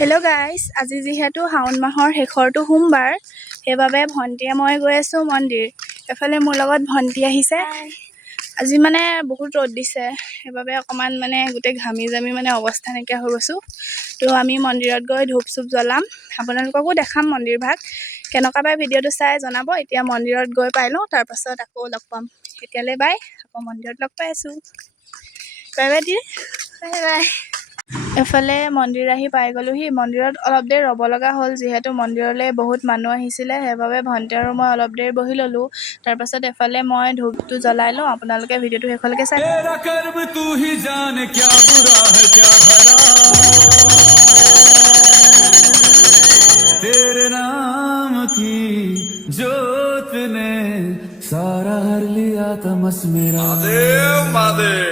Hello' guys, আজি যিহেতু শাওণ মাহৰ শেষৰটো সোমবাৰ, সেইবাবে ভণ্টিয়ে মই গৈ আছোঁ মন্দিৰ। এফালে মোৰ লগত ভণ্টি আহিছে। আজি মানে বহুত ৰ'দ দিছে, সেইবাবে অকণমান মানে গোটেই ঘামি জামি মানে অৱস্থা নাইকিয়া হৈ গৈছোঁ। তো আমি মন্দিৰত গৈ ধূপ চুপ জ্বলাম, আপোনালোককো দেখাম মন্দিৰ ভাগ। কেনেকুৱা পাই ভিডিঅ'টো চাই জনাব। এতিয়া মন্দিৰত গৈ পাই লওঁ, তাৰপাছত আকৌ লগ পাম। এতিয়ালৈ বাই, আকৌ মন্দিৰত লগ পাই আছোঁ। Bye by the, bye bye. এফালে মন্দিৰ আহি পাই গ'লোহি। মন্দিৰত অলপ দেৰি ৰ'ব লগা হ'ল, যিহেতু মন্দিৰলৈ বহুত মানুহ আহিছিলে, সেইবাবে ভণ্টি আৰু মই অলপ দেৰি বহি ল'লোঁ। তাৰপাছত এফালে মই ধূপটো জ্বলাই লওঁ, আপোনালোকে ভিডিঅ'টো শেষলৈকে চাই। तेरे नाम की जोत ने सारा हर लिया तमस मेरा। मादेव मादेव।